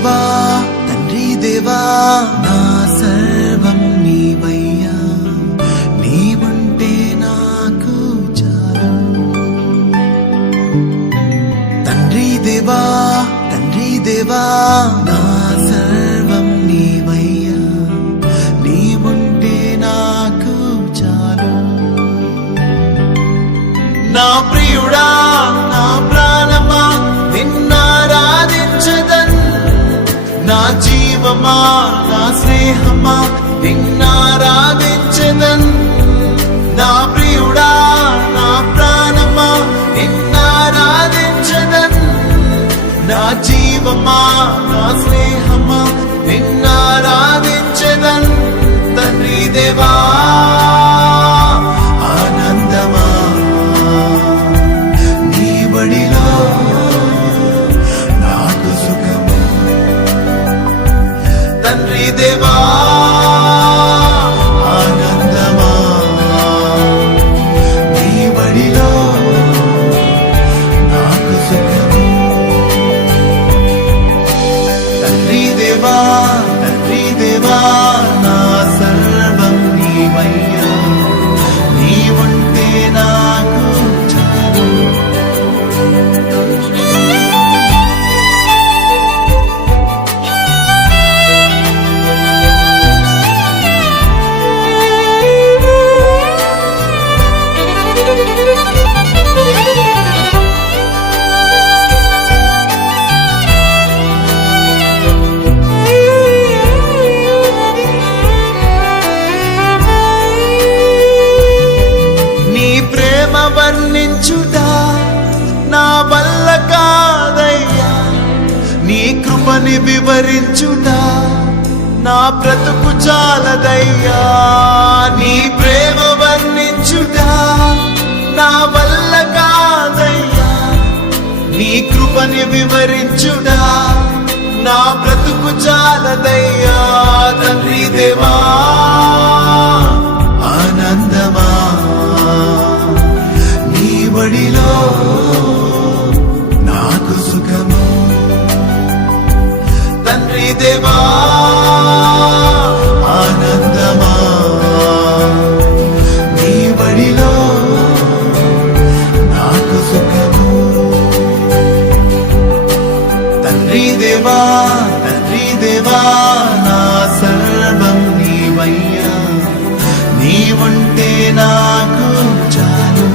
దేవా తండ్రి దేవా నా సర్వం నీవయ్యా, నీవుంటే నాకు చాలు. తండ్రి దేవా నా సర్వం నీవయ్యా, నీవుంటే నాకు చాలు. నా ప్రియుడా నా ప్రాణమా నిన్నారాధించదన్, నా జీవమా నా స్నేహమా నిన్నారాధించదన్. నా ప్రియుడా నా ప్రాణమా నిన్నారాధించదన్, నా జీవమా నా స్నేహమా నిన్నారాధించదన్. తండ్రి దేవా ఆనందమా నీ బడిలో నాకు సుఖము. తండ్రి దేవా ఆనందమా నీ బడిలో నాకు సుఖము. తండ్రి దేవా నా సర్వం నీవయ్యా, నీవుంటే నాకు చాలు. వర్ణించుట నా వల్ల కాదయ్యా, నీ కృపని వివరించుట నా బ్రతుకు చాలదయ్యా. నీ ప్రేమ వర్ణించుట నా వల్ల కాదయ్యా, నీ కృపని వివరించుట నా బ్రతుకు చాలదయ్యా. తండ్రి దేవా ఆనందమా బడిలో నాకు సుఖము. తండ్రి దేవా ఆనందమా నీ బడిలో నాకు సుఖము. తండ్రి దేవా నా సర్వం నీవయ్యా, నీవుంటే నాకు చాలు.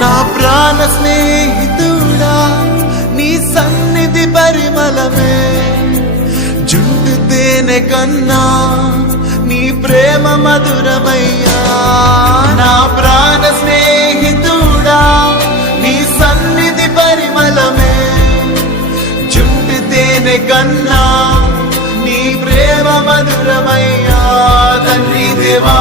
నా ప్రాణ స్నేహితుడా నీ సన్నిధి పరిమళమే, జుండు తేనె కన్నా నీ ప్రేమ మధురమయ్యా. నా ప్రాణ స్నేహితుడా నీ సన్నిధి పరిమళమే, జుండు తేనె కన్నా నీ ప్రేమ మధురమయ్యా. తండ్రి దేవా